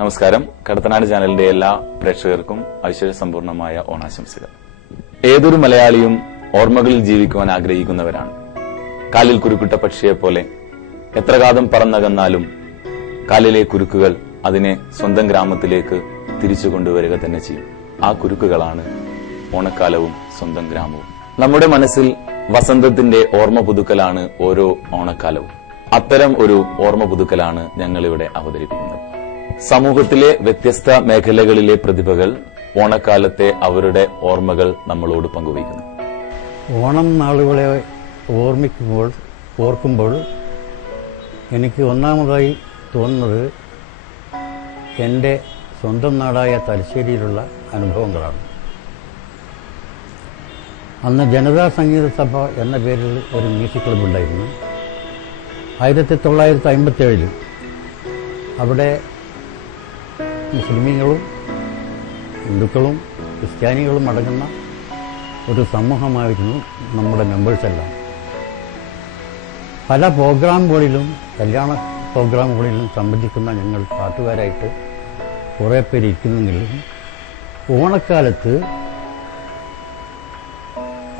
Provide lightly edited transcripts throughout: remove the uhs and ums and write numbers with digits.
നമസ്കാരം. കടത്തനാട് ചാനലിന്റെ എല്ലാ പ്രേക്ഷകർക്കും ഐശ്വര്യസമ്പൂർണമായ ഓണാശംസകൾ. ഏതൊരു മലയാളിയും ഓർമ്മകളിൽ ജീവിക്കുവാൻ ആഗ്രഹിക്കുന്നവരാണ്. കാലിൽ കുരുക്കിട്ട പക്ഷിയെപ്പോലെ എത്ര കാലം പറന്നകന്നാലും കാലിലെ കുരുക്കുകൾ അതിനെ സ്വന്തം ഗ്രാമത്തിലേക്ക് തിരിച്ചു കൊണ്ടുവരിക തന്നെ ചെയ്യും. ആ കുരുക്കുകളാണ് ഓണക്കാലവും സ്വന്തം ഗ്രാമവും. നമ്മുടെ മനസ്സിൽ വസന്തത്തിന്റെ ഓർമ്മ പുതുക്കലാണ് ഓരോ ഓണക്കാലവും. അത്തരം ഒരു ഓർമ്മ പുതുക്കലാണ് ഞങ്ങളിവിടെ അവതരിപ്പിക്കുന്നത്. സമൂഹത്തിലെ വ്യത്യസ്ത മേഖലകളിലെ പ്രതിഭകൾ ഓണക്കാലത്തെ അവരുടെ ഓർമ്മകൾ നമ്മളോട് പങ്കുവയ്ക്കുന്നു. ഓണം നാളുകളെ ഓർക്കുമ്പോൾ എനിക്ക് ഒന്നാമതായി തോന്നുന്നത് എൻ്റെ സ്വന്തം നാടായ തലശ്ശേരിയിലുള്ള അനുഭവങ്ങളാണ്. അന്ന് ജനതാ സംഗീത സഭ എന്ന പേരിൽ ഒരു മ്യൂസിക് ക്ലബ്ബ് ഉണ്ടായിരുന്നു. 1957 അവിടെ മുസ്ലിമീങ്ങളും ഹിന്ദുക്കളും ക്രിസ്ത്യാനികളും അടങ്ങുന്ന ഒരു സമൂഹമായിരുന്നു നമ്മുടെ മെമ്പേഴ്സെല്ലാം. പല പ്രോഗ്രാമുകളിലും കല്യാണ പ്രോഗ്രാമുകളിലും സംബന്ധിക്കുന്ന ഞങ്ങൾ പാട്ടുകാരായിട്ട് കുറേ പേര് ഇരിക്കുന്നെങ്കിലും ഓണക്കാലത്ത്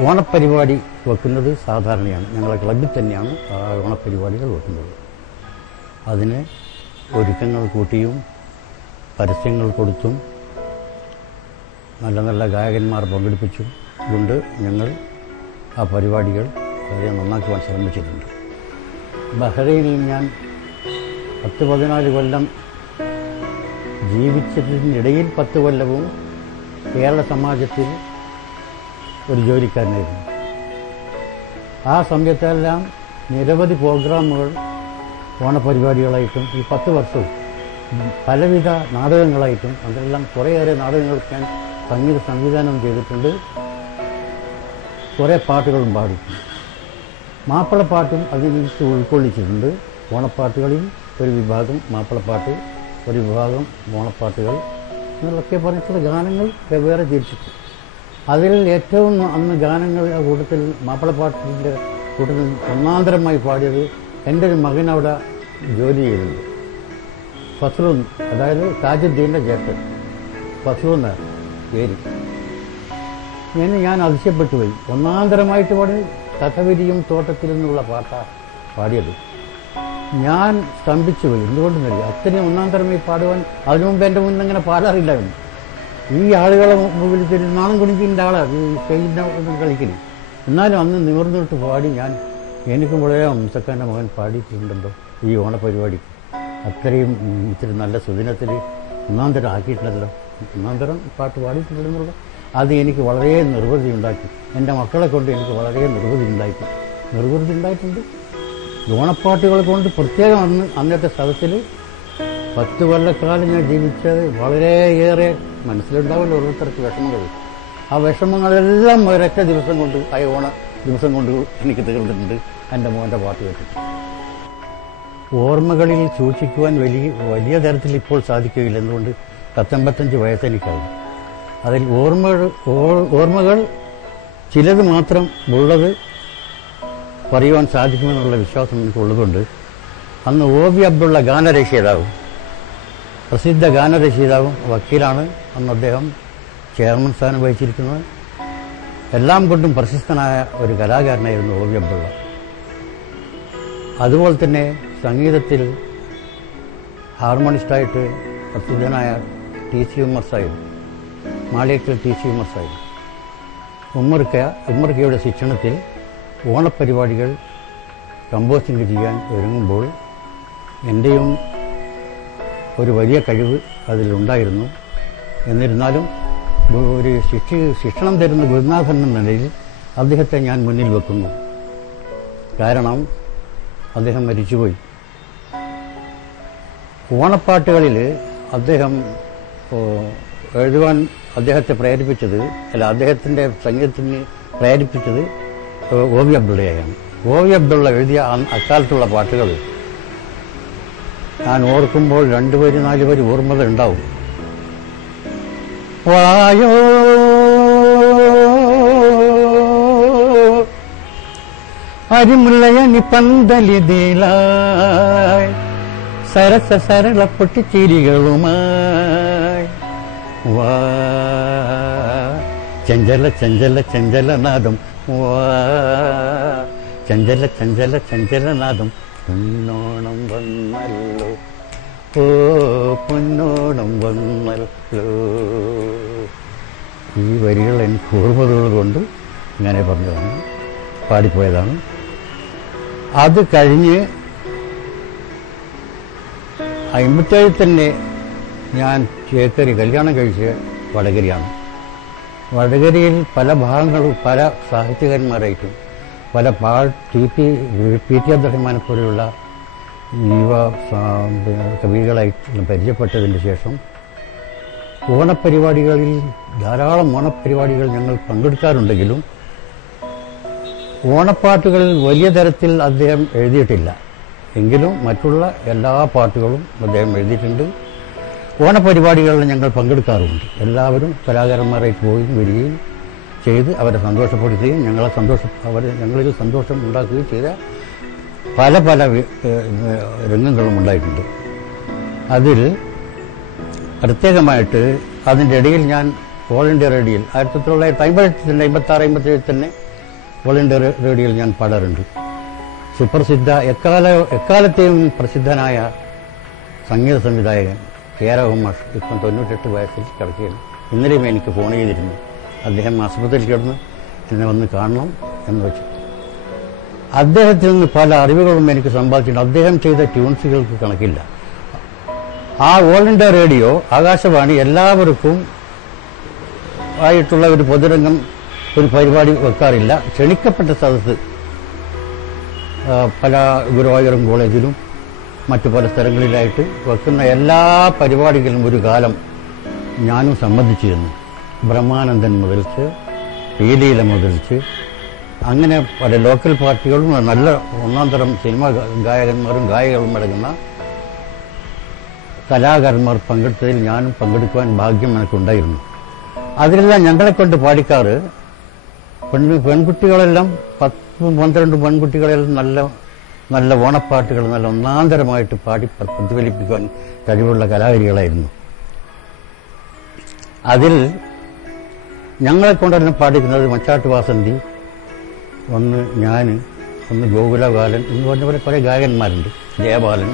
ഓണപ്പരിപാടി വെക്കുന്നത് സാധാരണയാണ്. ഞങ്ങളുടെ ക്ലബ്ബിൽ തന്നെയാണ് ആ ഓണപ്പരിപാടികൾ വെക്കുന്നത്. അതിന് ഒരുക്കങ്ങൾ കൂട്ടിയും പരസ്യങ്ങൾ കൊടുത്തും നല്ല നല്ല ഗായകന്മാർ പങ്കെടുപ്പിച്ചും കൊണ്ട് ഞങ്ങൾ ആ പരിപാടികൾ വളരെ നന്നാക്കുവാൻ ശ്രമിച്ചിട്ടുണ്ട്. ബഹ്റൈനിൽ ഞാൻ 10-14 കൊല്ലം ജീവിച്ചതിനിടയിൽ 10 കൊല്ലവും കേരള സമാജത്തിൽ ഒരു ജോലിക്കാരനായിരുന്നു. ആ സമയത്തെല്ലാം നിരവധി പ്രോഗ്രാമുകൾ ഓണപരിപാടികളായിട്ടും ഈ 10 വർഷവും പലവിധ നാടകങ്ങളായിട്ടും അതെല്ലാം കുറേയേറെ നാടകങ്ങൾ ഞാൻ സംഗീത സംവിധാനം ചെയ്തിട്ടുണ്ട്. കുറേ പാട്ടുകളും പാടിയിട്ടുണ്ട്. മാപ്പിളപ്പാട്ടും അതിനകത്ത് ഉൾക്കൊള്ളിച്ചിട്ടുണ്ട്. ഓണപ്പാട്ടുകളിൽ ഒരു വിഭാഗം മാപ്പിളപ്പാട്ട്, ഒരു വിഭാഗം ഓണപ്പാട്ടുകൾ എന്നൊക്കെ പറഞ്ഞിട്ടുള്ള ഗാനങ്ങൾ വെവ്വേറെ തിരിച്ചിട്ടുണ്ട്. അതിൽ ഏറ്റവും അന്ന് ഗാനങ്ങളുടെ കൂട്ടത്തിൽ മാപ്പിളപ്പാട്ടിൻ്റെ കൂട്ടത്തിൽ ഒന്നാന്തരമായി പാടിയത് എൻ്റെ ഒരു മകൻ അവിടെ ജോലി ചെയ്തിട്ടുണ്ട്. ഫസ്ലൂൻ, അതായത് താജുദ്ദീൻ്റെ ജേട്ടൻ ഫസ്ലൂൻ പേര്. ഞാൻ അതിശയപ്പെട്ടു പോയി. ഒന്നാന്തരമായിട്ട് പാടി കഥവിരിയും തോട്ടത്തിൽ നിന്നുള്ള പാട്ടാണ് പാടിയത്. ഞാൻ സ്തംഭിച്ചു പോയി. എന്തുകൊണ്ടെന്നറിയാം, അത്രയും ഒന്നാന്തരമായി പാടുവാൻ അതിനു മുമ്പ് എൻ്റെ മുന്നിൽ അങ്ങനെ പാടാറില്ലായിരുന്നു. ഈ ആളുകളെ വിളിച്ചൊരു നാണം കുണിക്കിൻ്റെ ആളാണ് ഈ സ്റ്റേജിൻ്റെ കളിക്കല്. എന്നാലും അന്ന് നിവർന്നിട്ട് പാടി എനിക്കും വളരെ മുസക്കാൻ്റെ മകൻ പാടിയിട്ടുണ്ടല്ലോ ഈ ഓണപരിപാടിക്ക്. അത്രയും ഇത്തിരി നല്ല സുദിനത്തിൽ ഒന്നാന്തരം ആക്കിയിട്ടുണ്ടല്ലോ, ഒന്നാന്തരം പാട്ട് പാടിയിട്ടുണ്ടെന്നുള്ള അത് എനിക്ക് വളരെ നിർവൃതി ഉണ്ടാക്കി. എൻ്റെ മക്കളെ കൊണ്ട് എനിക്ക് വളരെ നിർവൃതി ഉണ്ടായിട്ടുണ്ട്. ഓണപ്പാട്ടുകളെ കൊണ്ട് പ്രത്യേകം അന്നത്തെ സദസ്സിൽ 10 കൊല്ലക്കാലം ഞാൻ ജീവിച്ചത് വളരെയേറെ മനസ്സിലുണ്ടാവില്ല ഓരോരുത്തർക്ക് വിഷമങ്ങൾ. ആ വിഷമങ്ങളെല്ലാം ഒരൊറ്റ ദിവസം കൊണ്ട് ഓണ ദിവസം കൊണ്ട് എനിക്ക് തീർന്നിട്ടുണ്ട് എൻ്റെ മോൻ്റെ പാട്ട് കേട്ടിട്ട്. ഓർമ്മകളിൽ സൂക്ഷിക്കുവാൻ വലിയ തരത്തിൽ ഇപ്പോൾ സാധിക്കുകയില്ല. എന്തുകൊണ്ട് 55 വയസ്സെനിക്കായി. അതിൽ ഓർമ്മകൾ ചിലത് മാത്രം ഉള്ളത് പറയുവാൻ സാധിക്കുമെന്നുള്ള വിശ്വാസം എനിക്കുള്ളതുകൊണ്ട് അന്ന് OV അബ്ദുള്ള ഗാനരചയിതാവും പ്രസിദ്ധ ഗാനരചയിതാവും വക്കീലാണ്. അന്ന് അദ്ദേഹം ചെയർമാൻ സ്ഥാനം വഹിച്ചിരിക്കുന്നത്. എല്ലാം കൊണ്ടും പ്രശസ്തനായ ഒരു കലാകാരനായിരുന്നു OV അബ്ദുള്ള. അതുപോലെ തന്നെ സംഗീതത്തിൽ ഹാർമോണിസ്റ്റായിട്ട് പ്രസിദ്ധനായ TC ഉമ്മർ സാഹിബ്, മാളിയേക്കൽ TC ഉമ്മർ സാഹിബ്. ഉമ്മർക്കയുടെ ശിക്ഷണത്തിൽ ഓണപ്പരിപാടികൾ കമ്പോസിംഗ് ചെയ്യാൻ ഒരുങ്ങുമ്പോൾ എൻ്റെയും ഒരു വലിയ കഴിവ് അതിലുണ്ടായിരുന്നു. എന്നിരുന്നാലും ഒരു ശിക്ഷണം തരുന്ന ഗുരുനാഥൻ എന്ന നിലയിൽ അദ്ദേഹത്തെ ഞാൻ മുന്നിൽ വെക്കുന്നു. കാരണം അദ്ദേഹം മരിച്ചുപോയി. ഓണപ്പാട്ടുകളിൽ അദ്ദേഹം എഴുതുവാൻ അദ്ദേഹത്തിൻ്റെ സംഗീതത്തിന് പ്രേരിപ്പിച്ചത് OV അബ്ദുള്ളയാണ്. OV അബ്ദുള്ള എഴുതിയ അക്കാലത്തുള്ള പാട്ടുകൾ ഞാൻ ഓർക്കുമ്പോൾ 2 വരി 4 വരി ഓർമ്മകൾ ഉണ്ടാവും. വായോ അരിമുല്ലയനി പന്തലിതിലായി സരസ സരള പൊട്ടിച്ചിരികളുമായി വാ ചഞ്ചല ചഞ്ചല ചഞ്ചലനാദം വാ ചഞ്ചല ചഞ്ചല ചഞ്ചലനാദം പൊന്നോണം വന്നല്ലോ ഓ പൊന്നോണം വന്നല്ലോ. ഈ വരികൾ എനിക്ക് ഓർമ്മകൾ കൊണ്ട് ഇങ്ങനെ പറഞ്ഞതാണ്, പാടിപ്പോയതാണ്. അത് കഴിഞ്ഞ് 57 തന്നെ ഞാൻ ചേക്കരി കല്യാണം കഴിച്ച് വടകരയാണ്. വടകരയിൽ പല ഭാഗങ്ങളും പല സാഹിത്യകാരന്മാരായിട്ടും പല പി ടി അബ്ദുറഹ്മാനെ പോലെയുള്ള യുവ കവികളായിട്ട് പരിചയപ്പെട്ടതിന് ശേഷം ഓണപ്പരിപാടികളിൽ ധാരാളം ഓണപ്പരിപാടികൾ ഞങ്ങൾ പങ്കെടുക്കാറുണ്ടെങ്കിലും ഓണപ്പാട്ടുകൾ വലിയ തരത്തിൽ അദ്ദേഹം എഴുതിയിട്ടില്ല. എങ്കിലും മറ്റുള്ള എല്ലാ പാട്ടുകളും അദ്ദേഹം എഴുതിയിട്ടുണ്ട്. ഓണപരിപാടികളിൽ ഞങ്ങൾ പങ്കെടുക്കാറുണ്ട്. എല്ലാവരും കലാകാരന്മാരായിട്ട് പോവുകയും വരികയും ചെയ്ത് അവരെ സന്തോഷപ്പെടുത്തുകയും ഞങ്ങളിൽ സന്തോഷം ഉണ്ടാക്കുകയും ചെയ്ത പല പല രംഗങ്ങളും ഉണ്ടായിട്ടുണ്ട്. അതിൽ പ്രത്യേകമായിട്ട് അതിൻ്റെ ഇടയിൽ ഞാൻ ഓൾ ഇന്ത്യ റേഡിയോയിൽ 1956-57 തന്നെ ഓൾ ഇന്ത്യ റേഡിയോയിൽ ഞാൻ പാടാറുണ്ട്. സുപ്രസിദ്ധ എക്കാലത്തെയും പ്രസിദ്ധനായ സംഗീത സംവിധായകൻ കെ.ആർ. മാഷ് ഇപ്പം 98 വയസ്സിൽ കിടക്കുകയാണ്. ഇന്നലെയും എനിക്ക് ഫോൺ ചെയ്തിരുന്നു. അദ്ദേഹം ആശുപത്രിയിൽ കിടന്ന് എന്നെ വന്ന് കാണണം എന്ന് വെച്ചു. അദ്ദേഹത്തിൽ നിന്ന് പല അറിവുകളും എനിക്ക് സമ്പാദിച്ചിട്ടുണ്ട്. അദ്ദേഹം ചെയ്ത ട്യൂൺസുകൾക്ക് കണക്കില്ല. ആ ഓൾ ഇന്ത്യ റേഡിയോ ആകാശവാണി എല്ലാവർക്കും ആയിട്ടുള്ള ഒരു പൊതുരംഗം ഒരു പരിപാടി വെക്കാറില്ല. ക്ഷണിക്കപ്പെട്ട സദസ്സ് പല ഗുരുവായൂരം കോളേജിലും മറ്റു പല സ്ഥലങ്ങളിലായിട്ട് വെക്കുന്ന എല്ലാ പരിപാടികളും ഒരു കാലം ഞാനും സംബന്ധിച്ചിരുന്നു. ബ്രഹ്മാനന്ദൻ മുതൽച്ച് പീലീല മുതൽച്ച് അങ്ങനെ പല ലോക്കൽ പാർട്ടികളും നല്ല ഒന്നാം തരം സിനിമാ ഗായകന്മാരും ഗായികളും അടങ്ങുന്ന കലാകാരന്മാർ പങ്കെടുത്തതിൽ ഞാനും പങ്കെടുക്കുവാൻ ഭാഗ്യം എനിക്കുണ്ടായിരുന്നു. അതിലെല്ലാം ഞങ്ങളെ കൊണ്ട് പാടിക്കാറ് പെൺകുട്ടികളെല്ലാം 10-12 പെൺകുട്ടികളെല്ലാം നല്ല നല്ല ഓണപ്പാട്ടുകൾ നല്ല ഒന്നാന്തരമായിട്ട് പാടി പ്രതിഫലിപ്പിക്കുവാൻ കഴിവുള്ള കലാകാരികളായിരുന്നു. അതിൽ ഞങ്ങളെ കൊണ്ടുതന്നെ പാടിക്കുന്നത് മച്ചാട്ട് വാസന്തി, ഒന്ന് ഞാൻ, ഒന്ന് ഗോകുലബാലൻ എന്ന് പറഞ്ഞ പോലെ കുറേ ഗായകന്മാരുണ്ട്. ജയബാലൻ,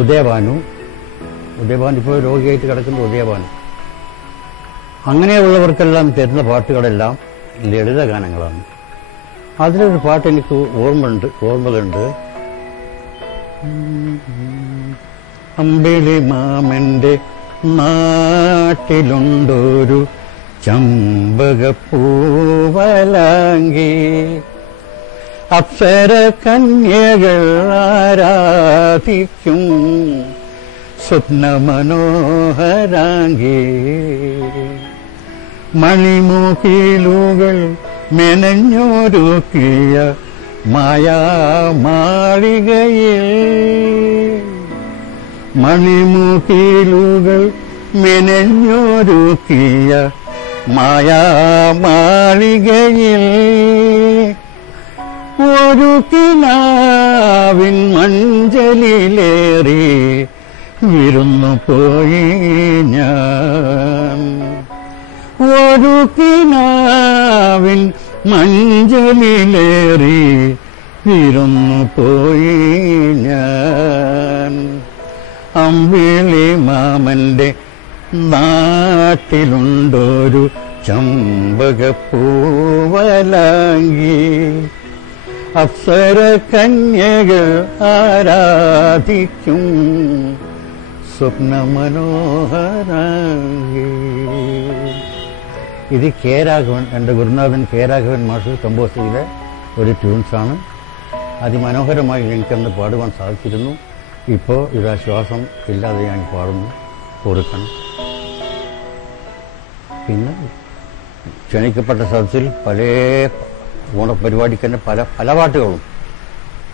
ഉദയഭാനു ഇപ്പോൾ രോഗിയായിട്ട് കിടക്കുന്ന ഉദയഭാനു. അങ്ങനെയുള്ളവർക്കെല്ലാം തരുന്ന പാട്ടുകളെല്ലാം ലളിത ഗാനങ്ങളാണ്. അതിലൊരു പാട്ട് എനിക്ക് ഓർമ്മകളുണ്ട്. അമ്പിളി മാമന്റെ നാട്ടിലുണ്ടൊരു ചമ്പകപ്പൂവലാങ്കി, അപ്സര കന്യകൾ ആരാധിക്കും സ്വപ്ന മനോഹരാങ്കി, മണിമുകിലുകൾ മെനഞ്ഞൊരുക്കിയ മായാമാളികയിൽ, മണിമുകിലുകൾ മെനഞ്ഞൊരുക്കിയ മായാമാളികയിൽ, ഒരു കിനാവിൻ മഞ്ചലിലേറി വിരുന്നു പോയി ഞാൻ, ഒരു കിനാവിൻ മഞ്ചലിലേറി വിരുന്നു പോയി ഞാൻ, അമ്പിളി മാമന്റെ നാട്ടിലുണ്ടൊരു ചമ്പകപ്പൂവലാങ്കി, അപ്സര കന്യകൾ ആരാധിക്കും സ്വപ്ന മനോഹരാങ്കി. ഇത് കെ രാഘവൻ, എൻ്റെ ഗുരുനാഥൻ കെ രാഘവൻ മാഷ് കമ്പോസ് ചെയ്ത ഒരു ട്യൂൺസാണ്. അതിമനോഹരമായി എനിക്കന്ന് പാടുവാൻ സാധിച്ചിരുന്നു. ഇപ്പോൾ ഇതാ ശ്വാസം ഇല്ലാതെ ഞാൻ പാടുന്നു, കൊടുക്കണം. പിന്നെ ക്ഷണിക്കപ്പെട്ട സദസ്സിൽ പല ഓണപരിപാടിക്ക് തന്നെ പല പല പാട്ടുകളും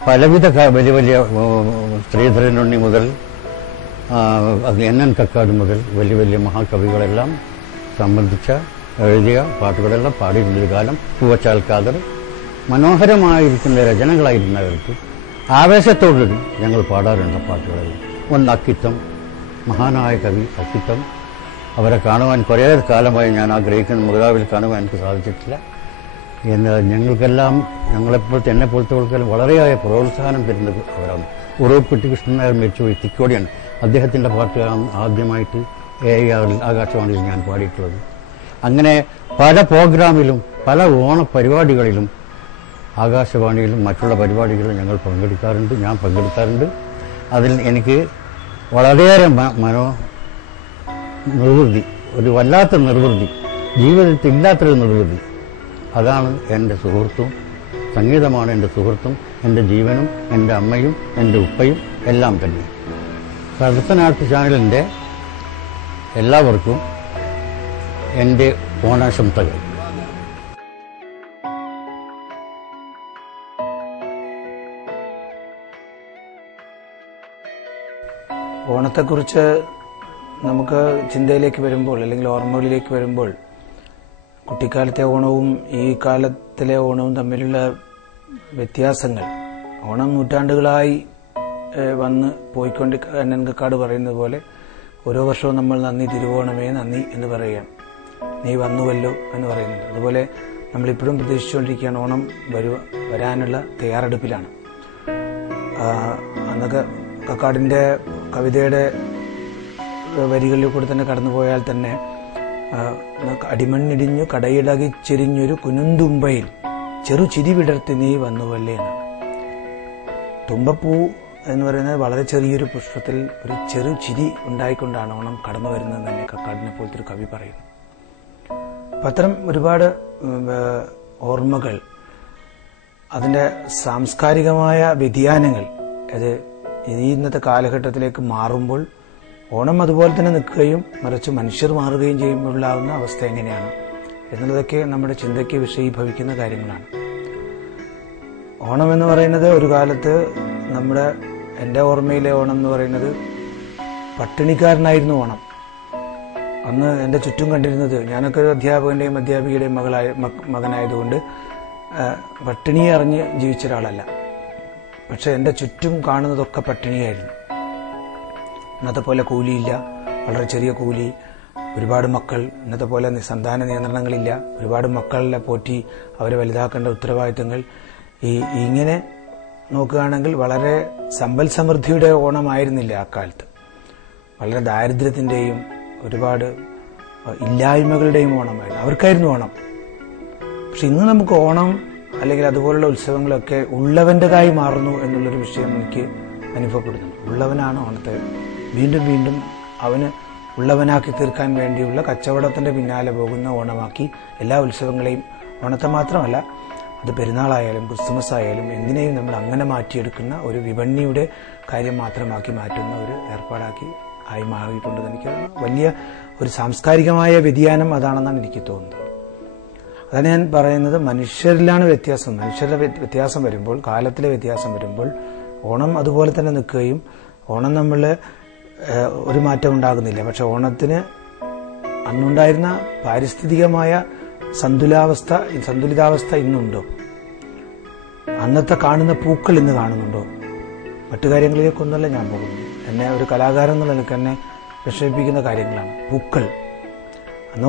പലവിധ വലിയ വലിയ ശ്രീധരനുണ്ണി മുതൽ NN കക്കാട് മുതൽ വലിയ വലിയ മഹാകവികളെല്ലാം സംബന്ധിച്ച എഴുതിയ പാട്ടുകളെല്ലാം പാടിയിരുന്നൊരു കാലം. പൂവച്ചാൽ ഖാദർ മനോഹരമായിരിക്കുന്ന രചനകളായിരുന്നു അവർക്ക്. ആവേശത്തോടുകൂടി ഞങ്ങൾ പാടാറുണ്ട് പാട്ടുകളെല്ലാം. ഒന്ന് അക്കിത്തം, മഹാനായ കവി അക്കിത്തം, അവരെ കാണുവാൻ കുറേ കാലമായി ഞാൻ ആഗ്രഹിക്കുന്ന മുതലാവിൽ കാണുവാൻ എനിക്ക് സാധിച്ചിട്ടില്ല. എന്നാൽ ഞങ്ങൾക്കെല്ലാം എന്നെ പോലത്തെവർക്കെല്ലാം വളരെയായ പ്രോത്സാഹനം തരുന്നത് അവരാണ്. ഉറൂപ്പ് കുട്ടികൃഷ്ണൻ നായർ മരിച്ചുപോയി, തിക്കോടിയാണ്. അദ്ദേഹത്തിൻ്റെ പാട്ടുകളാണ് ആദ്യമായിട്ട് ആകാശവാണിയിൽ ഞാൻ പാടിയിട്ടുള്ളത്. അങ്ങനെ പല പ്രോഗ്രാമിലും പല ഓണപരിപാടികളിലും ആകാശവാണിയിലും മറ്റുള്ള പരിപാടികളിലും ഞങ്ങൾ പങ്കെടുക്കാറുണ്ട്, ഞാൻ പങ്കെടുക്കാറുണ്ട്. അതിൽ എനിക്ക് വളരെയേറെ നിർവൃതി, ഒരു വല്ലാത്ത നിർവൃതി, ജീവിതത്തിൽ ഇല്ലാത്തൊരു നിർവൃതി. അതാണ് എൻ്റെ സുഹൃത്തും, സംഗീതമാണ് എൻ്റെ സുഹൃത്തും, എൻ്റെ ജീവനും, എൻ്റെ അമ്മയും, എൻ്റെ ഉപ്പയും എല്ലാം തന്നെ. കടത്തനാട്ട് ചാനലിൻ്റെ എല്ലാവർക്കും എൻ്റെ ഓണാശംസകൾ. ഓണത്തെക്കുറിച്ച് നമുക്ക് ചിന്തയിലേക്ക് വരുമ്പോൾ, അല്ലെങ്കിൽ ഓർമ്മകളിലേക്ക് വരുമ്പോൾ, കുട്ടിക്കാലത്തെ ഓണവും ഈ കാലത്തിലെ ഓണവും തമ്മിലുള്ള വ്യത്യാസങ്ങൾ, ഓണം നൂറ്റാണ്ടുകളായി വന്ന് പോയിക്കൊണ്ട് അന്നൻകക്കാട് പറയുന്നത് പോലെ ഓരോ വർഷവും നമ്മൾ നന്ദി തിരുവോണമേ നന്ദി എന്ന് പറയുകയാണ്. നീ വന്നുവല്ലോ എന്ന് പറയുന്നുണ്ട്. അതുപോലെ നമ്മളിപ്പോഴും പ്രതീക്ഷിച്ചുകൊണ്ടിരിക്കുകയാണ്. ഓണം വരാനുള്ള തയ്യാറെടുപ്പിലാണ്. അന്നൊക്കെ കക്കാടിൻ്റെ കവിതയുടെ വരികളിൽ കൂടെ തന്നെ കടന്നുപോയാൽ തന്നെ അടിമണ്ണിടിഞ്ഞു കടയിളകി ചെരിഞ്ഞൊരു കുനുന്തുമ്പയിൽ ചെറു ചിരി വിടർത്തി നീ വന്നുവല്ലേ എന്നാണ്. തുമ്പപ്പൂ എന്ന് പറയുന്നത് വളരെ ചെറിയൊരു പുഷ്പത്തിൽ ഒരു ചെറു ചിരി ഉണ്ടായിക്കൊണ്ടാണ് ഓണം കടന്നു വരുന്നത് തന്നെ കക്കാടിനെ പോലത്തെ ഒരു കവി പറയുന്നു. അപ്പം അത്തരം ഒരുപാട് ഓർമ്മകൾ, അതിൻ്റെ സാംസ്കാരികമായ വ്യതിയാനങ്ങൾ, അത് ഇന്നത്തെ കാലഘട്ടത്തിലേക്ക് മാറുമ്പോൾ ഓണം അതുപോലെ തന്നെ നിൽക്കുകയും മറിച്ച് മനുഷ്യർ മാറുകയും ചെയ്യുമ്പോഴുള്ള അവസ്ഥ എങ്ങനെയാണ് എന്നുള്ളതൊക്കെ നമ്മുടെ ചിന്തയ്ക്ക് വിഷയീഭവിക്കുന്ന കാര്യങ്ങളാണ്. ഓണം എന്ന് പറയുന്നത് ഒരു കാലത്ത് എൻ്റെ ഓർമ്മയിലെ ഓണം എന്ന് പറയുന്നത് പട്ടിണിക്കാരനായിരുന്നു ഓണം. അന്ന് എൻ്റെ ചുറ്റും കണ്ടിരുന്നത്, ഞാനൊക്കെ ഒരു അധ്യാപകന്റെയും അധ്യാപികയുടെയും മകനായതുകൊണ്ട് പട്ടിണിയെ അറിഞ്ഞ് ജീവിച്ച ഒരാളല്ല. പക്ഷെ എൻ്റെ ചുറ്റും കാണുന്നതൊക്കെ പട്ടിണിയായിരുന്നു. ഇന്നത്തെ പോലെ കൂലിയില്ല, വളരെ ചെറിയ കൂലി, ഒരുപാട് മക്കൾ, ഇന്നത്തെ പോലെ സന്താന നിയന്ത്രണങ്ങളില്ല, ഒരുപാട് മക്കളെ പോറ്റി അവരെ വലുതാക്കേണ്ട ഉത്തരവാദിത്തങ്ങൾ. ഇങ്ങനെ നോക്കുകയാണെങ്കിൽ വളരെ സമ്പൽ സമൃദ്ധിയുടെ ഓണമായിരുന്നില്ല അക്കാലത്ത്. വളരെ ദാരിദ്ര്യത്തിൻ്റെയും ഒരുപാട് ഇല്ലായ്മകളുടെയും ഓണമായിരുന്നു. അവർക്കായിരുന്നു ഓണം. പക്ഷെ ഇന്ന് നമുക്ക് ഓണം അല്ലെങ്കിൽ അതുപോലുള്ള ഉത്സവങ്ങളൊക്കെ ഉള്ളവൻ്റെതായി മാറുന്നു എന്നുള്ളൊരു വിഷയം എനിക്ക് അനുഭവപ്പെടുന്നു. ഉള്ളവനാണ് ഓണത്തെ വീണ്ടും വീണ്ടും അവന് ഉള്ളവനാക്കി തീർക്കാൻ വേണ്ടിയുള്ള കച്ചവടത്തിന്റെ പിന്നാലെ പോകുന്ന ഓണമാക്കി എല്ലാ ഉത്സവങ്ങളെയും, ഓണത്തെ മാത്രമല്ല അത് പെരുന്നാളായാലും ക്രിസ്തുമസ് ആയാലും എന്തിനേയും നമ്മൾ അങ്ങനെ മാറ്റിയെടുക്കുന്ന ഒരു വിപണിയുടെ കാര്യം മാത്രമാക്കി മാറ്റുന്ന ഒരു ഏർപ്പാടാക്കി ആയി മാറിയിട്ടുണ്ടെന്ന് എനിക്ക് വലിയ ഒരു സാംസ്കാരികമായ വ്യതിയാനം അതാണെന്നാണ് എനിക്ക് തോന്നുന്നത്. അതാണ് ഞാൻ പറയുന്നത്, മനുഷ്യരിലാണ് വ്യത്യാസം. മനുഷ്യരുടെ വ്യത്യാസം വരുമ്പോൾ, കാലത്തിലെ വ്യത്യാസം വരുമ്പോൾ ഓണം അതുപോലെ തന്നെ നിൽക്കുകയും ഓണം നമ്മൾ ഒരു മാറ്റം ഉണ്ടാകുന്നില്ല. പക്ഷെ ഓണത്തിന് അന്നുണ്ടായിരുന്ന പാരിസ്ഥിതികമായ സന്തുലിതാവസ്ഥ ഇന്നുണ്ടോ? അന്നത്തെ കാണുന്ന പൂക്കൾ ഇന്ന് കാണുന്നുണ്ടോ? മറ്റു കാര്യങ്ങളിലേക്കൊന്നല്ല ഞാൻ പോകുന്നു. എന്നെ ഒരു കലാകാരൻ എന്നുള്ള നിലയ്ക്ക് എന്നെ വിഷമിപ്പിക്കുന്ന കാര്യങ്ങളാണ് പൂക്കൾ. അന്ന്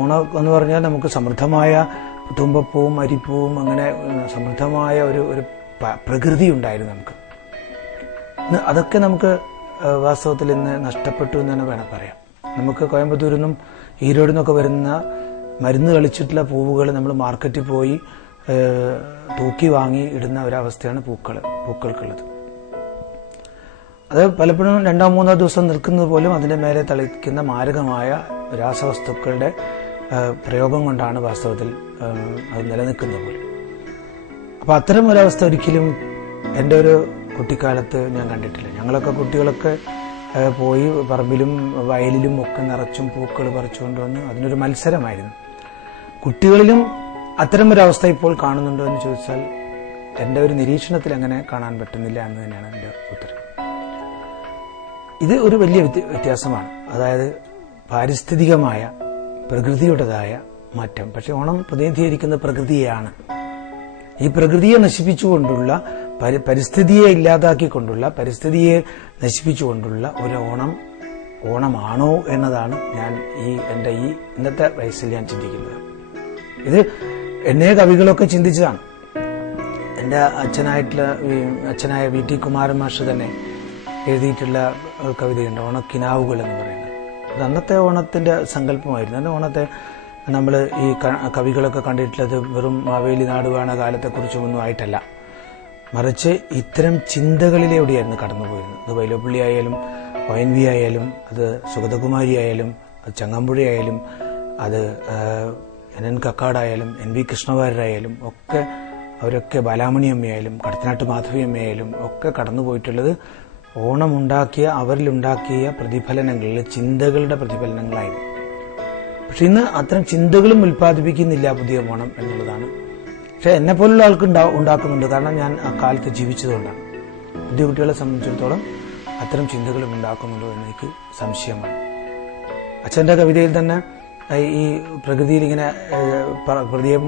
ഓണം എന്ന് പറഞ്ഞാൽ നമുക്ക് സമൃദ്ധമായ തുമ്പപ്പൂവും അരിപ്പൂവും അങ്ങനെ സമൃദ്ധമായ ഒരു പ്രകൃതി ഉണ്ടായിരുന്നു നമുക്ക്. അതൊക്കെ നമുക്ക് വാസ്തവത്തിൽ ഇന്ന് നഷ്ടപ്പെട്ടു എന്ന് തന്നെ വേണം പറയാം. നമുക്ക് കോയമ്പത്തൂരിൽ നിന്നും ഈരോടിൽ നിന്നൊക്കെ വരുന്ന മരുന്ന് കളിച്ചിട്ടുള്ള പൂവുകൾ നമ്മൾ മാർക്കറ്റിൽ പോയി തൂക്കി വാങ്ങി ഇടുന്ന ഒരവസ്ഥയാണ് പൂക്കൾക്കുള്ളത്. അത് പലപ്പോഴും 2-3 ദിവസം നിൽക്കുന്നത് പോലും അതിന്റെ മേലെ തളിക്കുന്ന മാരകമായ രാസവസ്തുക്കളുടെ പ്രയോഗം കൊണ്ടാണ് വാസ്തവത്തിൽ അത് നിലനിൽക്കുന്നത് പോലും. അപ്പൊ അത്തരം ഒരവസ്ഥ ഒരിക്കലും എൻ്റെ ഒരു കുട്ടിക്കാലത്ത് ഞാൻ കണ്ടിട്ടില്ല. ഞങ്ങളൊക്കെ കുട്ടികളൊക്കെ പോയി പറമ്പിലും വയലിലും ഒക്കെ നിറച്ചും പൂക്കൾ പറിച്ചുകൊണ്ടുവന്ന് അതിനൊരു മത്സരമായിരുന്നു. കുട്ടികളിലും അത്തരം ഒരു അവസ്ഥ ഇപ്പോൾ കാണുന്നുണ്ടോ എന്ന് ചോദിച്ചാൽ എൻ്റെ ഒരു നിരീക്ഷണത്തിൽ അങ്ങനെ കാണാൻ പറ്റുന്നില്ല എന്ന് തന്നെയാണ് എൻ്റെ ഉത്തരം. ഇത് ഒരു വലിയ വ്യത്യാസമാണ്. അതായത് പാരിസ്ഥിതികമായ പ്രകൃതിയുടേതായ മാറ്റം. പക്ഷെ ഓണം പ്രതിനിധീകരിക്കുന്ന പ്രകൃതിയെയാണ്. ഈ പ്രകൃതിയെ നശിപ്പിച്ചുകൊണ്ടുള്ള പരിസ്ഥിതിയെ ഇല്ലാതാക്കിക്കൊണ്ടുള്ള, പരിസ്ഥിതിയെ നശിപ്പിച്ചുകൊണ്ടുള്ള ഒരു ഓണമാണോ എന്നതാണ് ഞാൻ എന്റെ ഈ ഇന്നത്തെ വയസ്സിൽ ഞാൻ ചിന്തിക്കുന്നത്. ഇത് എന്നെ കവികളൊക്കെ ചിന്തിച്ചതാണ്. എന്റെ അച്ഛനായ വി ടി കുമാരൻ മാഷ് തന്നെ എഴുതിയിട്ടുള്ള കവിതയുണ്ട്, ഓണക്കിനാവുകൾ എന്ന് പറയുന്നത്. അത് അന്നത്തെ ഓണത്തിന്റെ സങ്കല്പമായിരുന്നു. അന്ന് ഓണത്തെ നമ്മൾ ഈ കവികളൊക്കെ കണ്ടിട്ടുള്ളത് വെറും മാവേലി നാടുവാണ കാലത്തെക്കുറിച്ചൊന്നും ആയിട്ടല്ല, മറിച്ച് ഇത്തരം ചിന്തകളിലൂടെയായിരുന്നു കടന്നുപോയിരുന്നത്. അത് വൈലോപ്പിള്ളി ആയാലും ONV ആയാലും, അത് സുഗതകുമാരി ആയാലും, അത് ചങ്ങമ്പുഴയായാലും, അത് NN കക്കാടായാലും, NV കൃഷ്ണവാര്യരായാലും ഒക്കെ, അവരൊക്കെ ബാലാമണിയമ്മയായാലും കടത്തനാട്ട് മാധവിയമ്മയായാലും ഒക്കെ കടന്നുപോയിട്ടുള്ളത് അവരിലുണ്ടാക്കിയ പ്രതിഫലനങ്ങളിൽ, ചിന്തകളുടെ പ്രതിഫലനങ്ങളായിരുന്നു. പക്ഷെ ഇന്ന് അത്തരം ചിന്തകളും ഉൽപ്പാദിപ്പിക്കുന്നില്ല പുതിയ ഓണം എന്നുള്ളതാണ്. പക്ഷെ എന്നെ പോലുള്ള ആൾക്ക് ഉണ്ടാക്കുന്നുണ്ട്. കാരണം ഞാൻ ആ കാലത്ത് ജീവിച്ചതുകൊണ്ടാണ്. പുതിയ കുട്ടികളെ സംബന്ധിച്ചിടത്തോളം അത്തരം ചിന്തകളും ഉണ്ടാക്കുന്നുണ്ടോ എന്ന് എനിക്ക് സംശയമാണ്. അച്ഛന്റെ കവിതയിൽ തന്നെ ഈ പ്രകൃതിയിൽ ഇങ്ങനെ പ്രതിയെ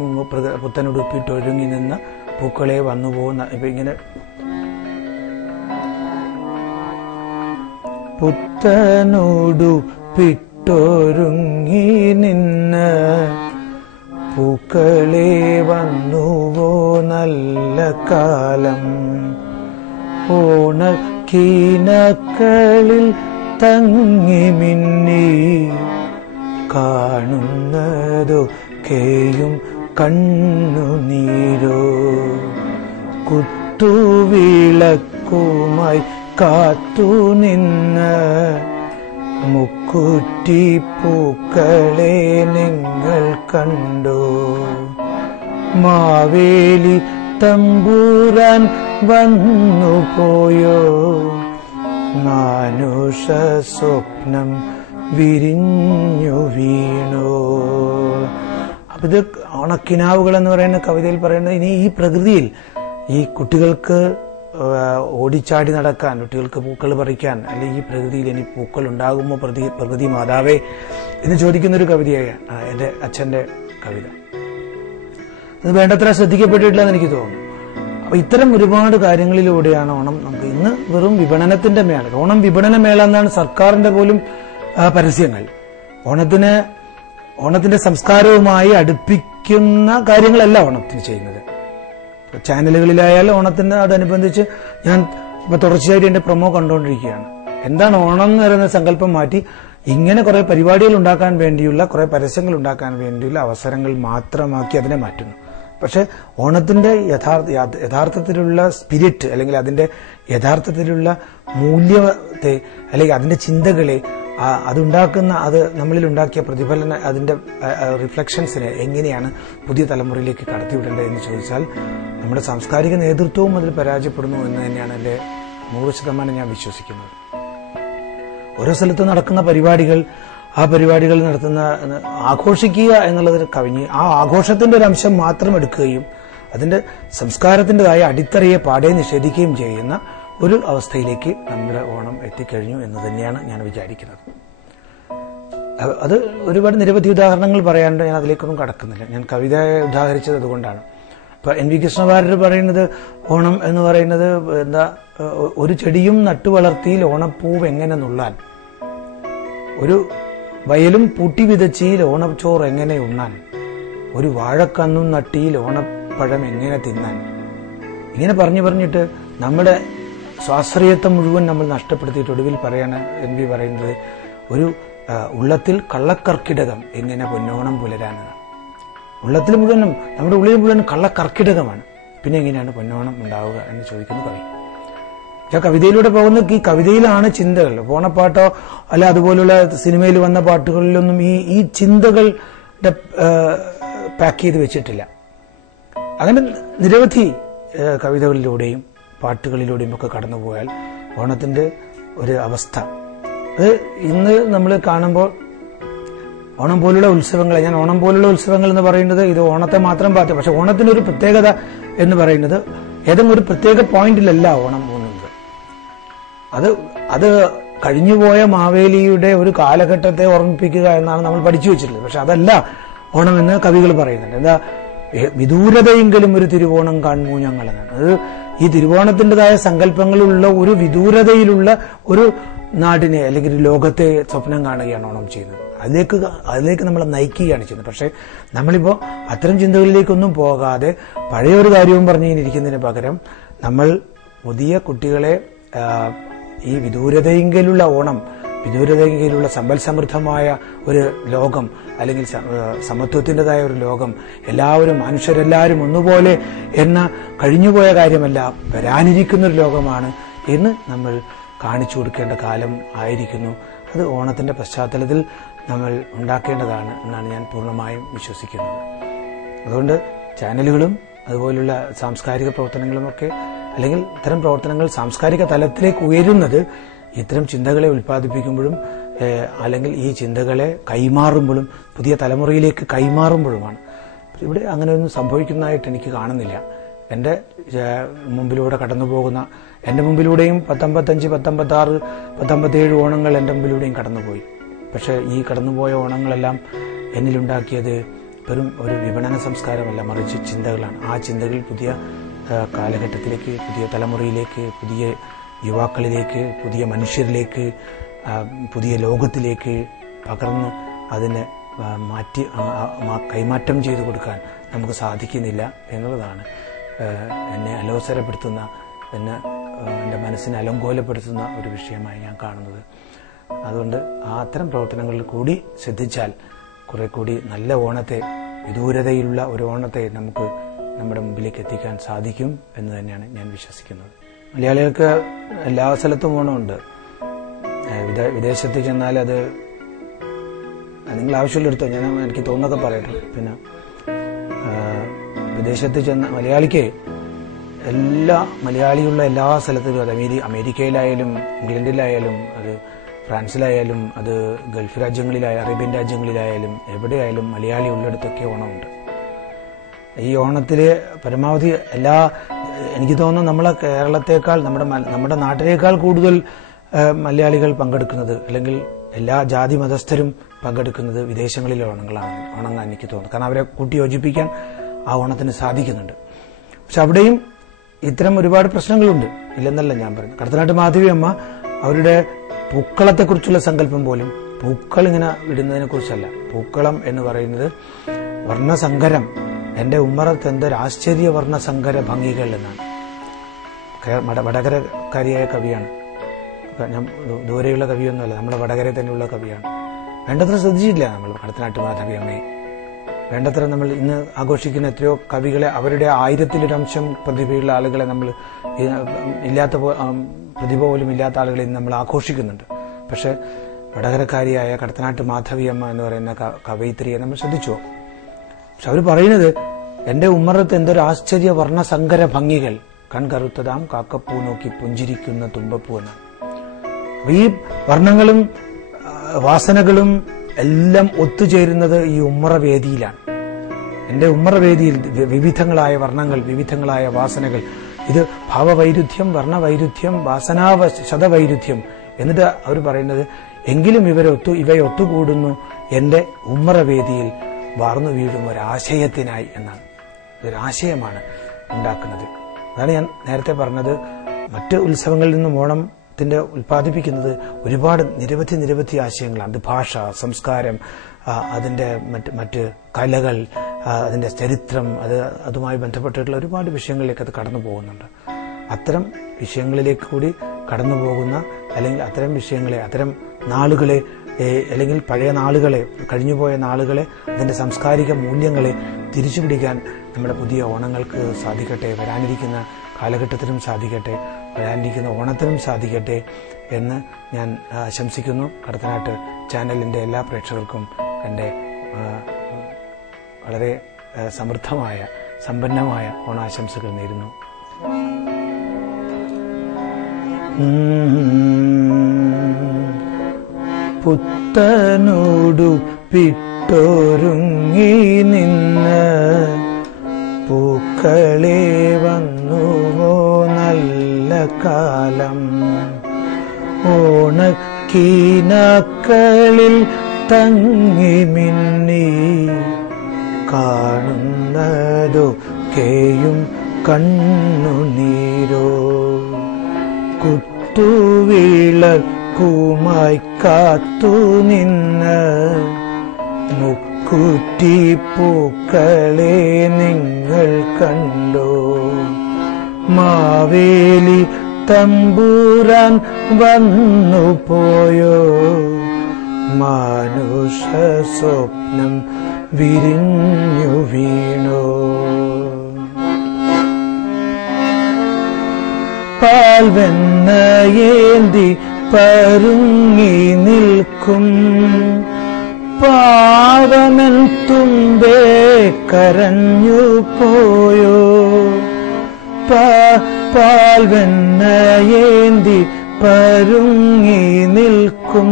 പുത്തനുടുപ്പിട്ട് ഒരുങ്ങി നിന്ന് പൂക്കളെ വന്നു പോകുന്ന, ഇപ്പൊ ഇങ്ങനെ പുത്തനുടുപ്പിട്ടൊരുങ്ങി നിന്ന് പൂക്കളെ വന്നുവോ നല്ല കാലം, ഓണക്കിനക്കളിൽ തങ്ങി മിന്നി കാണുന്നതൊക്കെയും കണ്ണുനീരോ, കുത്തുവിളക്കുമായി കാത്തുനിന്ന് മുക്കുറ്റി പൂക്കളെ നിങ്ങൾ കണ്ടോ, മാവേലി തമ്പുരാൻ വന്നു പോയോ, മാനുഷ സ്വപ്നം വിരിഞ്ഞു വീണോ. അപ്പൊ ഇത് ഓണക്കിനാവുകൾ എന്ന് പറയുന്ന കവിതയിൽ പറയുന്നത്, ഇനി ഈ പ്രകൃതിയിൽ ഈ കുട്ടികൾക്ക് ഓടിച്ചാടി നടക്കാൻ, കുട്ടികൾക്ക് പൂക്കൾ പറിക്കാൻ, അല്ലെങ്കിൽ ഈ പ്രകൃതിയിൽ ഇനി പൂക്കൾ ഉണ്ടാകുമോ പ്രകൃതി മാതാവേ എന്ന് ചോദിക്കുന്നൊരു കവിതയാണ് എന്റെ അച്ഛന്റെ കവിത. അത് വേണ്ടത്ര ശ്രദ്ധിക്കപ്പെട്ടിട്ടില്ലെന്ന് എനിക്ക് തോന്നുന്നു. അപ്പൊ ഇത്തരം ഒരുപാട് കാര്യങ്ങളിലൂടെയാണ് ഓണം നമുക്ക് ഇന്ന് വെറും വിപണനത്തിന്റെ മേള. ഓണം വിപണന മേള എന്നാണ് സർക്കാരിന്റെ പോലും പരസ്യങ്ങൾ. ഓണത്തിന്റെ സംസ്കാരവുമായി അടുപ്പിക്കുന്ന കാര്യങ്ങളല്ല ഓണത്തിന് ചെയ്യുന്നത്. ചാനലുകളിലായാലും ഓണത്തിന് അതനുബന്ധിച്ച് ഞാൻ ഇപ്പൊ തുടർച്ചയായിട്ട് എന്റെ പ്രൊമോ കണ്ടുകൊണ്ടിരിക്കുകയാണ്. എന്താണ് ഓണം എന്ന് പറയുന്ന സങ്കല്പം മാറ്റി ഇങ്ങനെ കുറെ പരിപാടികൾ ഉണ്ടാക്കാൻ വേണ്ടിയുള്ള, കുറെ പരസ്യങ്ങൾ ഉണ്ടാക്കാൻ വേണ്ടിയുള്ള അവസരങ്ങൾ മാത്രമാക്കി അതിനെ മാറ്റുന്നു. പക്ഷെ ഓണത്തിന്റെ യഥാർത്ഥത്തിലുള്ള സ്പിരിറ്റ്, അല്ലെങ്കിൽ അതിന്റെ യഥാർത്ഥത്തിലുള്ള മൂല്യത്തെ, അല്ലെങ്കിൽ അതിന്റെ ചിന്തകളെ, അത് നമ്മളിൽ ഉണ്ടാക്കിയ പ്രതിഫലന, അതിന്റെ റിഫ്ലക്ഷൻസിനെ എങ്ങനെയാണ് പുതിയ തലമുറയിലേക്ക് കടത്തിവിടേണ്ടത് എന്ന് ചോദിച്ചാൽ നമ്മുടെ സാംസ്കാരിക നേതൃത്വവും അതിൽ പരാജയപ്പെടുന്നു എന്ന് തന്നെയാണ് എന്റെ 100% ഞാൻ വിശ്വസിക്കുന്നത്. ഓരോ സ്ഥലത്ത് നടക്കുന്ന പരിപാടികൾ, ആ പരിപാടികൾ ആഘോഷിക്കുക എന്നുള്ളതിന് കവിഞ്ഞ് ആ ആഘോഷത്തിന്റെ ഒരു അംശം മാത്രം എടുക്കുകയും അതിന്റെ സംസ്കാരത്തിൻ്റെതായ അടിത്തറയെ പാടെ നിഷേധിക്കുകയും ചെയ്യുന്ന ഒരു അവസ്ഥയിലേക്ക് നമ്മുടെ ഓണം എത്തിക്കഴിഞ്ഞു എന്ന് തന്നെയാണ് ഞാൻ വിചാരിക്കുന്നത്. അത് ഒരുപാട് നിരവധി ഉദാഹരണങ്ങൾ പറയാണ്ട് ഞാൻ അതിലേക്കൊന്നും കടക്കുന്നില്ല. ഞാൻ കവിതയെ ഉദാഹരിച്ചത് അതുകൊണ്ടാണ്. ഇപ്പൊ NV കൃഷ്ണവാര്യർ പറയുന്നത്, ഓണം എന്ന് പറയുന്നത് എന്താ, ഒരു ചെടിയും നട്ടുവളർത്തിയിൽ ഓണപ്പൂവ് എങ്ങനെ നുള്ളാൻ, ഒരു വയലും പൂട്ടി വിതച്ചിയിൽ ഓണച്ചോറ് എങ്ങനെ ഉണ്ണാൻ, ഒരു വാഴക്കന്നും നട്ടിയിൽ ഓണപ്പഴം എങ്ങനെ തിന്നാൻ. ഇങ്ങനെ പറഞ്ഞിട്ട് നമ്മുടെ സ്വാശ്രയത്വം മുഴുവൻ നമ്മൾ നഷ്ടപ്പെടുത്തിയിട്ട് ഒടുവിൽ പറയാണ് NV പറയുന്നത്, ഒരു ഉള്ളത്തിൽ കള്ളക്കർക്കിടകം എങ്ങനെ പൊന്നോണം പുലരാനാണ്. ഉള്ളത്തിൽ മുഴുവനും, നമ്മുടെ ഉള്ളിൽ മുഴുവൻ കള്ളക്കർക്കിടകമാണ്. പിന്നെ എങ്ങനെയാണ് പൊന്നോണം ഉണ്ടാവുക എന്ന് ചോദിക്കുന്നു കവി. കവിതയിലൂടെ പോകുന്ന ഈ കവിതയിലാണ് ചിന്തകൾ. ഓണപ്പാട്ടോ അല്ല അതുപോലുള്ള സിനിമയിൽ വന്ന പാട്ടുകളിലൊന്നും ഈ ചിന്തകളുടെ പാക്ക് ചെയ്ത് വെച്ചിട്ടില്ല. അങ്ങനെ നിരവധി കവിതകളിലൂടെയും പാട്ടുകളിലൂടെയും ഒക്കെ കടന്നുപോയാൽ ഓണത്തിന്റെ ഒരു അവസ്ഥ, അത് ഇന്ന് നമ്മൾ കാണുമ്പോൾ ഓണം പോലുള്ള ഉത്സവങ്ങളെ, ഞാൻ ഓണം പോലുള്ള ഉത്സവങ്ങൾ എന്ന് പറയുന്നത് ഇത് ഓണത്തെ മാത്രം പാത്രം, പക്ഷെ ഓണത്തിന്റെ ഒരു പ്രത്യേകത എന്ന് പറയുന്നത് ഏതെങ്കിലും ഒരു പ്രത്യേക പോയിന്റിലല്ല ഓണം പോകുന്നത്. അത് കഴിഞ്ഞുപോയ മാവേലിയുടെ ഒരു കാലഘട്ടത്തെ ഓർമ്മിപ്പിക്കുക എന്നാണ് നമ്മൾ പഠിച്ചു വെച്ചിട്ടുള്ളത്. പക്ഷെ അതല്ല ഓണം എന്ന് കവികൾ പറയുന്നുണ്ട്. എന്താ, വിദൂരതയെങ്കിലും ഒരു തിരുവോണം കാണുമോ ഞങ്ങളെന്നാണ്. അത് ഈ തിരുവോണത്തിൻ്റെതായ സങ്കല്പങ്ങളുള്ള ഒരു വിദൂരതയിലുള്ള ഒരു നാടിനെ അല്ലെങ്കിൽ ഒരു ലോകത്തെ സ്വപ്നം കാണുകയാണ് ഓണം ചെയ്യുന്നത്. അതിലേക്ക് നമ്മളെ നയിക്കുകയാണ് ചെയ്യുന്നത്. പക്ഷെ നമ്മളിപ്പോ അത്തരം ചിന്തകളിലേക്കൊന്നും പോകാതെ പഴയൊരു കാര്യവും പറഞ്ഞിരിക്കുന്നതിന് പകരം നമ്മൾ പുതിയ കുട്ടികളെ ഈ വിദൂരതയെങ്കിലുള്ള ഓണം, വിദൂരതയെങ്കിലുള്ള സമ്പൽ സമൃദ്ധമായ ഒരു ലോകം, അല്ലെങ്കിൽ സമത്വത്തിൻ്റെതായ ഒരു ലോകം, എല്ലാവരും മനുഷ്യരെല്ലാവരും ഒന്നുപോലെ എന്ന കഴിഞ്ഞുപോയ കാര്യമല്ല, വരാനിരിക്കുന്ന ഒരു ലോകമാണ് എന്ന് നമ്മൾ കാണിച്ചു കൊടുക്കേണ്ട കാലം ആയിരിക്കുന്നു. അത് ഓണത്തിന്റെ പശ്ചാത്തലത്തിൽ നമ്മൾ ഉണ്ടാക്കേണ്ടതാണ് എന്നാണ് ഞാൻ പൂർണ്ണമായും വിശ്വസിക്കുന്നത്. അതുകൊണ്ട് ചാനലുകളും അതുപോലുള്ള സാംസ്കാരിക പ്രവർത്തനങ്ങളുമൊക്കെ, അല്ലെങ്കിൽ ഇത്തരം പ്രവർത്തനങ്ങൾ സാംസ്കാരിക തലത്തിലേക്ക് ഉയരുന്നത് ഇത്തരം ചിന്തകളെ ഉൽപ്പാദിപ്പിക്കുമ്പോഴും അല്ലെങ്കിൽ ഈ ചിന്തകളെ കൈമാറുമ്പോഴും പുതിയ തലമുറയിലേക്ക് കൈമാറുമ്പോഴുമാണ്. ഇവിടെ അങ്ങനെയൊന്നും സംഭവിക്കുന്നതായിട്ട് എനിക്ക് കാണുന്നില്ല. എൻ്റെ മുമ്പിലൂടെ കടന്നു പോകുന്ന, എൻ്റെ മുമ്പിലൂടെയും 55, 56, 57 ഓണങ്ങൾ എൻ്റെ മുമ്പിലൂടെയും കടന്നുപോയി. പക്ഷെ ഈ കടന്നുപോയ ഓണങ്ങളെല്ലാം എന്നിലുണ്ടാക്കിയത് വെറും ഒരു വിപണന സംസ്കാരമല്ല, മറിച്ച് ചിന്തകളാണ്. ആ ചിന്തകൾ പുതിയ കാലഘട്ടത്തിലേക്ക്, പുതിയ തലമുറയിലേക്ക്, പുതിയ യുവാക്കളിലേക്ക്, പുതിയ മനുഷ്യരിലേക്ക്, പുതിയ ലോകത്തിലേക്ക് പകർന്ന് അതിനെ കൈമാറ്റം ചെയ്തു കൊടുക്കാൻ നമുക്ക് സാധിക്കുന്നില്ല എന്നുള്ളതാണ് എന്നെ അലോസരപ്പെടുത്തുന്ന, എൻ്റെ മനസ്സിനെ അലങ്കോലപ്പെടുത്തുന്ന ഒരു വിഷയമായി ഞാൻ കാണുന്നത്. അതുകൊണ്ട് അത്തരം പ്രവർത്തനങ്ങളിൽ കൂടി ശ്രദ്ധിച്ചാൽ കുറെ കൂടി നല്ല ഓണത്തെ, വിദൂരതയിലുള്ള ഒരു ഓണത്തെ നമുക്ക് നമ്മുടെ മുമ്പിലേക്ക് എത്തിക്കാൻ സാധിക്കും എന്ന് തന്നെയാണ് ഞാൻ വിശ്വസിക്കുന്നത്. മലയാളികൾക്ക് എല്ലാ സ്ഥലത്തും ഓണമുണ്ട്. വിദേശത്ത് ചെന്നാൽ അത് നിങ്ങൾ ആവശ്യമുള്ള എടുത്തോ, ഞാൻ എനിക്ക് തോന്നുന്നൊക്കെ പറയട്ടെ. പിന്നെ വിദേശത്ത് ചെന്ന മലയാളിക്ക് മലയാളിയുള്ള എല്ലാ സ്ഥലത്തിലും, അത് അമേരിക്കയിലായാലും ഇംഗ്ലണ്ടിലായാലും അത് ഫ്രാൻസിലായാലും അത് ഗൾഫ് രാജ്യങ്ങളിലായാലും അറേബ്യൻ രാജ്യങ്ങളിലായാലും എവിടെയായാലും മലയാളി ഉള്ളിടത്തൊക്കെ ഓണമുണ്ട്. ഈ ഓണത്തില് പരമാവധി എനിക്ക് തോന്നുന്നു നമ്മളെ കേരളത്തെക്കാൾ, നമ്മുടെ നാട്ടിലേക്കാൾ കൂടുതൽ മലയാളികൾ പങ്കെടുക്കുന്നത്, അല്ലെങ്കിൽ എല്ലാ ജാതി മതസ്ഥരും പങ്കെടുക്കുന്നത് വിദേശങ്ങളിലെ ഓണങ്ങളാണ് എനിക്ക് തോന്നുന്നത്. കാരണം അവരെ കൂട്ടി യോജിപ്പിക്കാൻ ആ ഓണത്തിന് സാധിക്കുന്നുണ്ട്. പക്ഷെ അവിടെയും ഇത്തരം ഒരുപാട് പ്രശ്നങ്ങളുണ്ട്, ഇല്ലെന്നല്ല ഞാൻ പറയുന്നത്. കടത്തനാട്ട് മാധവി അമ്മ അവരുടെ പൂക്കളത്തെക്കുറിച്ചുള്ള സങ്കല്പം പോലും പൂക്കൾ ഇങ്ങനെ ഇടുന്നതിനെ കുറിച്ചല്ല. പൂക്കളം എന്ന് പറയുന്നത് വർണ്ണസങ്കരം, എന്റെ ഉമ്മറത്ത് എന്തൊരു ആശ്ചര്യ വർണ്ണസങ്കര ഭംഗികൾ എന്നാണ്. വടകരക്കാരിയായ കവിയാണ് ഞാൻ, ദൂരെയുള്ള കവിയൊന്നുമല്ല, നമ്മുടെ വടകരയിൽ തന്നെയുള്ള കവിയാണ്. വേണ്ടത്ര ശ്രദ്ധിച്ചിട്ടില്ല നമ്മൾ കടത്തനാട്ട് മാധവി അമ്മയെ. വേണ്ടത്ര നമ്മൾ ഇന്ന് ആഘോഷിക്കുന്ന എത്രയോ കവികളെ, അവരുടെ 1000-ലൊരംശം പ്രതിഭയുള്ള ആളുകളെ നമ്മൾ പ്രതിഭ പോലും ഇല്ലാത്ത ആളുകളെ ഇന്ന് നമ്മൾ ആഘോഷിക്കുന്നുണ്ട്. പക്ഷെ വടകരക്കാരിയായ കടത്തനാട്ട് മാധവി അമ്മ എന്ന് പറയുന്ന കവയിത്രിയെ നമ്മൾ ശ്രദ്ധിച്ചോ? പക്ഷെ അവർ പറയുന്നത് എന്റെ ഉമ്മറത്ത് എന്തൊരു ആശ്ചര്യ വർണ്ണസങ്കര ഭംഗികൾ, കൺകറുത്തതാം കാക്കപ്പൂ നോക്കി പുഞ്ചിരിക്കുന്ന തുമ്പപ്പൂ എന്നാണ്. ഈ വർണ്ണങ്ങളും വാസനകളും എല്ലാം ഒത്തുചേരുന്നത് ഈ ഉമ്മറ വേദിയിലാണ്. എന്റെ ഉമ്മറ വേദിയിൽ വിവിധങ്ങളായ വർണ്ണങ്ങൾ, വിവിധങ്ങളായ വാസനകൾ, ഇത് ഭാവവൈരുദ്ധ്യം, വർണ്ണവൈരുദ്ധ്യം, ശതവൈരുദ്ധ്യം. എന്നിട്ട് അവർ പറയുന്നത് എങ്കിലും ഇവയൊത്തുകൂടുന്നു എന്റെ ഉമ്മറ വേദിയിൽ വാർന്നു വീഴും ഒരാശയത്തിനായി എന്നാണ്. ഇതൊരാശയമാണ് ഉണ്ടാക്കുന്നത്. അതാണ് ഞാൻ നേരത്തെ പറഞ്ഞത്. മറ്റ് ഉത്സവങ്ങളിൽ നിന്നും ഓണത്തിന്റെ ഉൽപ്പാദിപ്പിക്കുന്നത് ഒരുപാട് നിരവധി ആശയങ്ങളാണ്. അത് ഭാഷ, സംസ്കാരം, അതിന്റെ മറ്റ് കലകൾ, അതിന്റെ ചരിത്രം, അതുമായി ബന്ധപ്പെട്ടിട്ടുള്ള ഒരുപാട് വിഷയങ്ങളിലേക്ക് അത് കടന്നു പോകുന്നുണ്ട്. അത്തരം വിഷയങ്ങളിലേക്ക് കൂടി കടന്നു പോകുന്ന, അല്ലെങ്കിൽ അത്തരം വിഷയങ്ങളെ, അത്തരം നാളുകളെ, അല്ലെങ്കിൽ പഴയ നാളുകളെ, കഴിഞ്ഞുപോയ നാളുകളെ, അതിന്റെ സാംസ്കാരിക മൂല്യങ്ങളെ തിരിച്ചുപിടിക്കാൻ നമ്മുടെ പുതിയ ഓണങ്ങൾക്ക് സാധിക്കട്ടെ. വരാനിരിക്കുന്ന കാലഘട്ടത്തിനും സാധിക്കട്ടെ, വരാനിരിക്കുന്ന ഓണത്തിനും സാധിക്കട്ടെ എന്ന് ഞാൻ ആശംസിക്കുന്നു. കടത്തനാട്ട് ചാനലിന്റെ എല്ലാ പ്രേക്ഷകർക്കും എൻ്റെ വളരെ സമൃദ്ധമായ, സമ്പന്നമായ ഓണാശംസകൾ നേരുന്നു. പുത്തനുടുപ്പിട്ടൊരുങ്ങി നിന്ന് പൂക്കളെ വന്നുവോ നല്ല കാലം, ഓണക്കീനാക്കളിൽ തങ്ങി മിന്നി കാണുന്നതൊക്കെയും കണ്ണുനീരോ. കുത്തുവിളക്കുമായി കാത്തു നിന്ന് മുക്കുറ്റിപ്പൂക്കളെ നിങ്ങൾ കണ്ടോ. മാവേലി തമ്പുരാൻ വന്നു പോയോ. മാനുഷ സ്വപ്നം വിരിഞ്ഞു വീണോ. പാൽവെണ്ണയേന്തി പരുങ്ങി നിൽക്കും പാവമൻ തുമ്പേ കരഞ്ഞു പോയോ. പാൽവെണ്ണയേന്തി പരുങ്ങി നിൽക്കും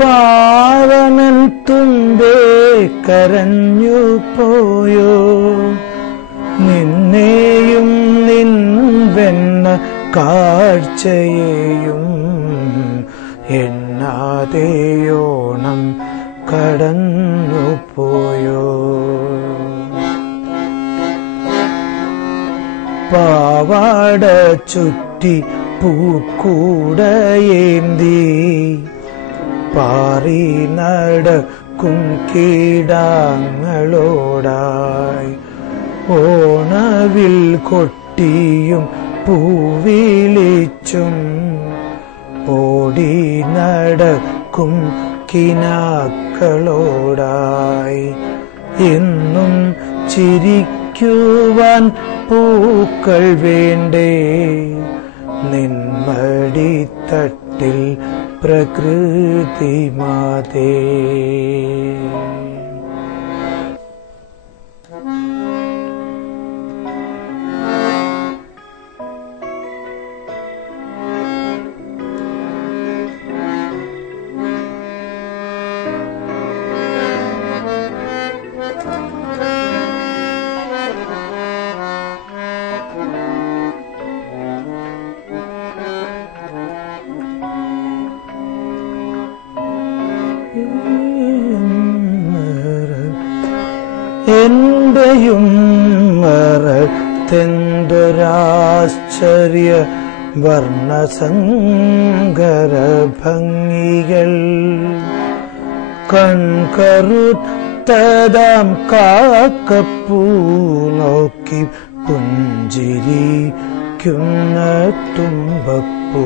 പാവമൻ തുമ്പേ കരഞ്ഞു പോയോ. നിന്നെയും നിൻ വെണ്ണ കാഴ്ചയെയും എണ്ണാതെയോണം കടന്നു പോയോ. പാവാട ചുറ്റി പൂക്കൂടയേന്തി പാറി നടക്കും കീടാങ്ങളോടായി. ഓണവിൽ കൊട്ടിയും പൂവിളിച്ചും ഓടി നടക്കും കിനാക്കളോടായി. എന്നും ചിരിക്കുവാൻ പൂക്കൾ വേണ്ടേ നിൻമടിത്തട്ടിൽ പ്രകൃതി മാതേ. എന്റെയും മറത്തെന്തൊരാശ്ചര്യ വർണ്ണസങ്കര ഭംഗികൾ. കൺകറുത്തതാം കാക്കപ്പൂ നോക്കി പുഞ്ചിരിക്കുന്ന തുമ്പപ്പൂ.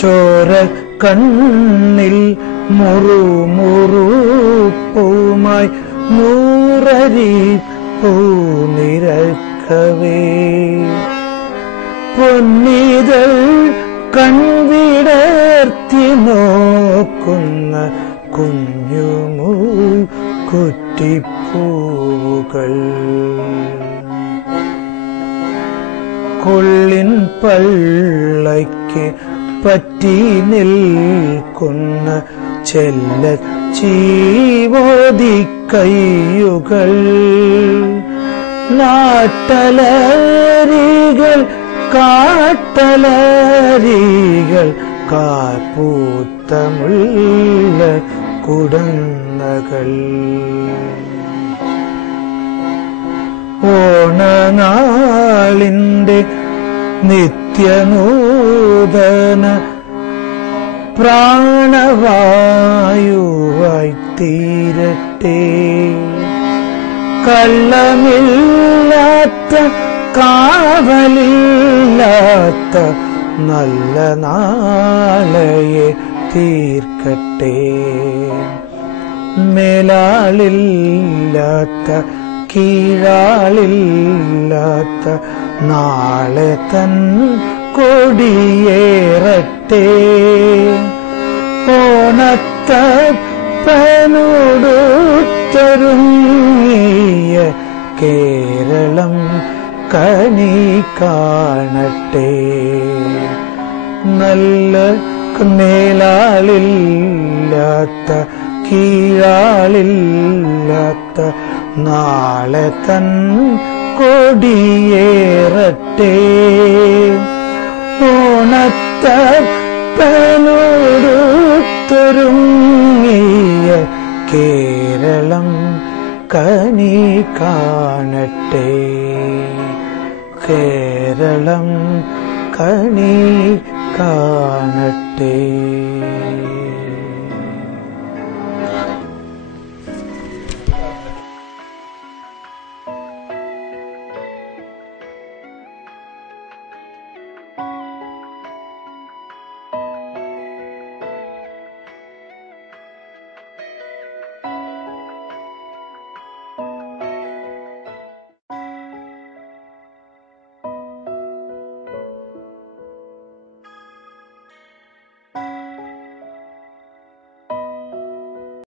ചോര കണ്ണിൽ മുറുമുറുപ്പുമായി നൂറരി പൂനിരക്കവേ. പൊന്നിതൾ കൺവിടർത്തി നോക്കുന്ന കുഞ്ഞുമൂ കുറ്റിപ്പൂകൾ. കൊള്ളിൻ പള്ളയ്ക്ക് പറ്റി നിൽക്കുന്ന ചെല്ലച്ചീവോതി കയ്യുകൾ. നാട്ടലരികൾ കാട്ടലരികൾ കാപ്പൂത്തമുള്ള കുടന്നകൾ. ഓണനാളിന്റെ നിത്യനൂതന പ്രാണവായുവായി തീരട്ടെ. കള്ളമില്ലാത്ത കാവലില്ലാത്ത നല്ല നാളയെ തീർക്കട്ടെ. മേലാളില്ലാത്ത കീഴാളില്ലാത്ത നാളെ തൻ കൊടിയേറട്ടെ. ഓണത്തപ്പനോടൊത്തൊരുങ്ങിയ കേരളം കണി കാണട്ടെ. നല്ല മേലാളില്ലാത്ത കീഴാളില്ലാത്ത നാളെ തൻ കൊടിയേറട്ടെ. ഓണത്തപ്പനോടൊത്തൊരുങ്ങിയ കേരളം കനി കാണട്ടെ, കേരളം കനി കാണട്ടെ.